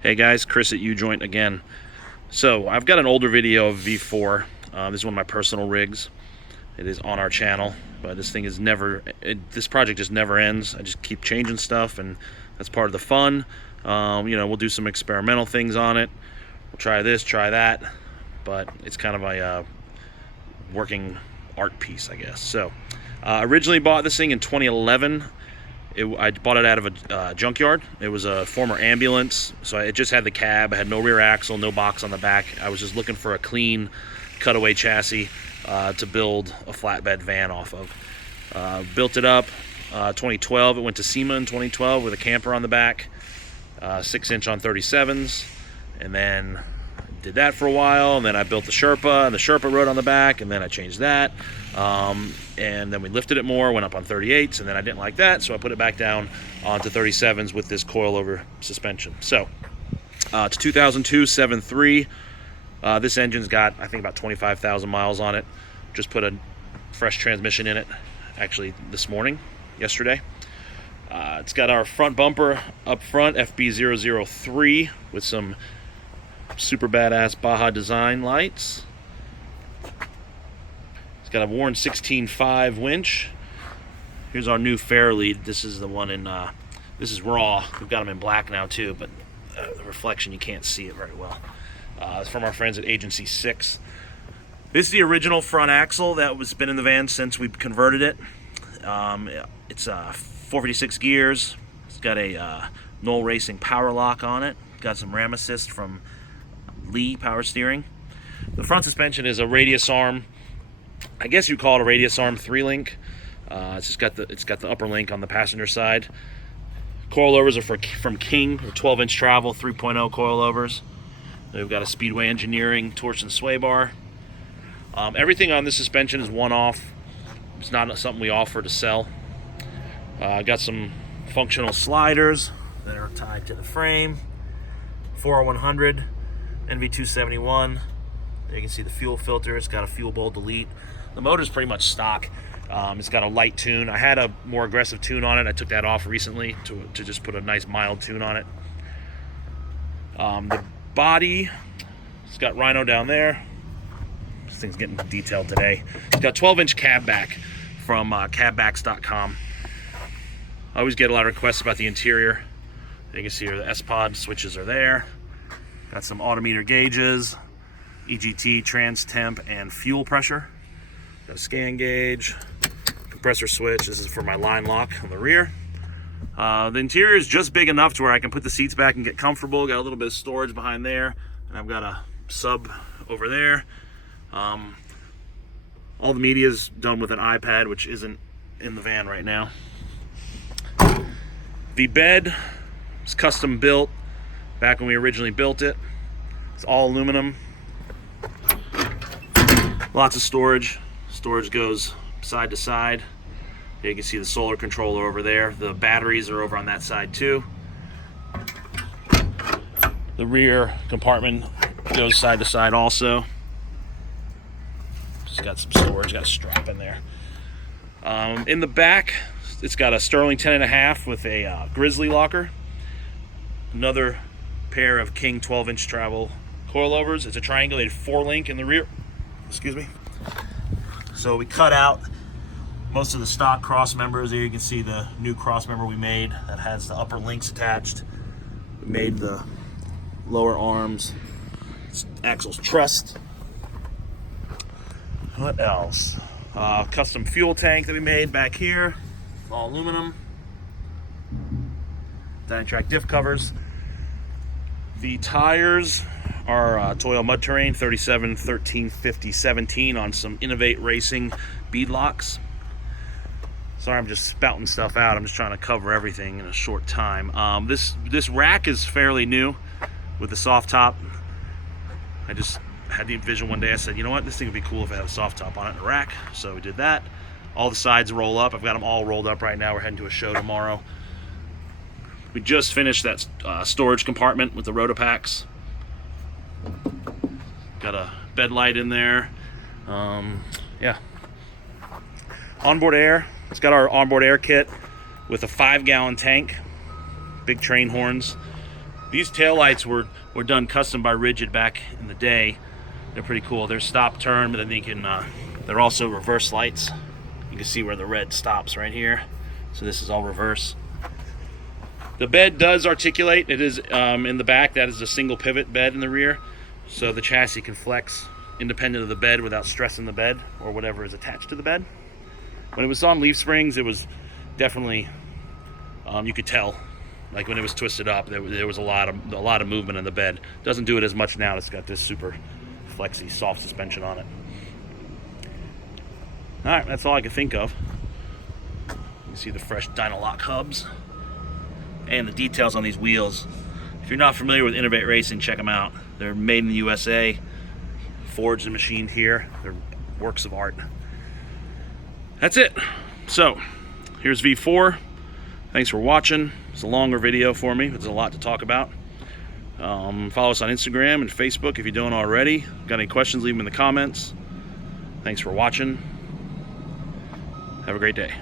Hey guys, Chris at Ujoint again. So I've got an older video of V4. This is one of my personal rigs. It is on our channel, but this thing is this project just never ends. I just keep changing stuff, and that's part of the fun. We'll do some experimental things on it. We'll try this, try that, but it's kind of a working art piece, I guess. So originally bought this thing in 2011. I bought it out of a junkyard. It was a former ambulance, so it just had the cab. It had no rear axle, no box on the back. I was just looking for a clean cutaway chassis to build a flatbed van off of. Built it up 2012. It went to SEMA in 2012 with a camper on the back, 6-inch on 37s, and then did that for a while, and then I built the Sherpa, and the Sherpa rode on the back, and then I changed that, and then we lifted it more, went up on 38s, and then I didn't like that, so I put it back down onto 37s with this coilover suspension. So it's 2002 7.3. This engine's got, I think, about 25,000 miles on it. Just put a fresh transmission in it, actually this morning, yesterday. It's got our front bumper up front, FB003, with some super badass Baja design lights. It's got a Warren 16.5 winch. Here's our new fair lead. This is the one in this is raw. We've got them in black now too, but the reflection, you can't see it very well. It's from our friends at Agency 6. This is the original front axle that was been in the van since we converted it. It's 456 gears. It's got a Knoll Racing power lock on it. Got some ram assist from Lee power steering. The front suspension is a radius arm. I guess you call it a radius arm 3-link. It's got the upper link on the passenger side. Coilovers are from King, 12-inch travel 3.0 coilovers. We've got a Speedway Engineering torsion sway bar. Everything on this suspension is one-off. It's not something we offer to sell. Got some functional sliders that are tied to the frame. 4R100. NV271. There you can see the fuel filter. It's got a fuel bowl delete. The motor's pretty much stock. It's got a light tune. I had a more aggressive tune on it. I took that off recently to just put a nice mild tune on it. The body, it's got Rhino down there. This thing's getting detailed today. It's got 12-inch cab back from cabbacks.com. I always get a lot of requests about the interior. You can see here the S-Pod switches are there. Got some autometer gauges, EGT, trans temp, and fuel pressure. Got a scan gauge, compressor switch. This is for my line lock on the rear. The interior is just big enough to where I can put the seats back and get comfortable. Got a little bit of storage behind there, and I've got a sub over there. All the media is done with an iPad, which isn't in the van right now. The bed is custom built back when we originally built it. It's all aluminum. Lots of storage. Storage goes side to side. You can see the solar controller over there. The batteries are over on that side too. The rear compartment goes side to side also. Just got some storage, got a strap in there. In the back, it's got a Sterling 10.5 with a Grizzly locker. Another pair of King 12-inch travel coilovers. It's a triangulated 4-link in the rear. Excuse me. So we cut out most of the stock cross members. Here you can see the new cross member we made that has the upper links attached. We made the lower arms. It's axles trussed. What else? Custom fuel tank that we made back here. All aluminum. Dynatrac diff covers. The tires are Toyo Mud Terrain 37, 13, 50, 17 on some Innovate Racing bead locks. Sorry, I'm just spouting stuff out. I'm just trying to cover everything in a short time. This rack is fairly new with the soft top. I just had the vision one day. I said, you know what, this thing would be cool if it had a soft top on it in a rack. So we did that. All the sides roll up. I've got them all rolled up right now. We're heading to a show tomorrow. We just finished that storage compartment with the Rotopacks. Got a bed light in there. Yeah. Onboard air. It's got our onboard air kit with a 5-gallon tank. Big train horns. These taillights were done custom by Rigid back in the day. They're pretty cool. They're stop turn, but then they can they're also reverse lights. You can see where the red stops right here. So this is all reverse. The bed does articulate. It is in the back. That is a single pivot bed in the rear. So the chassis can flex independent of the bed without stressing the bed or whatever is attached to the bed. When it was on leaf springs, it was definitely, you could tell, like when it was twisted up, there was a lot of movement in the bed. Doesn't do it as much now. It's got this super flexy, soft suspension on it. All right, that's all I could think of. You see the fresh Dynalock hubs and the details on these wheels. If you're not familiar with Innovate Racing, check them out. They're made in the USA, forged and machined here. They're works of art. That's it. So, here's V4. Thanks for watching. It's a longer video for me. It's a lot to talk about. Follow us on Instagram and Facebook if you don't already. Got any questions, leave them in the comments. Thanks for watching. Have a great day.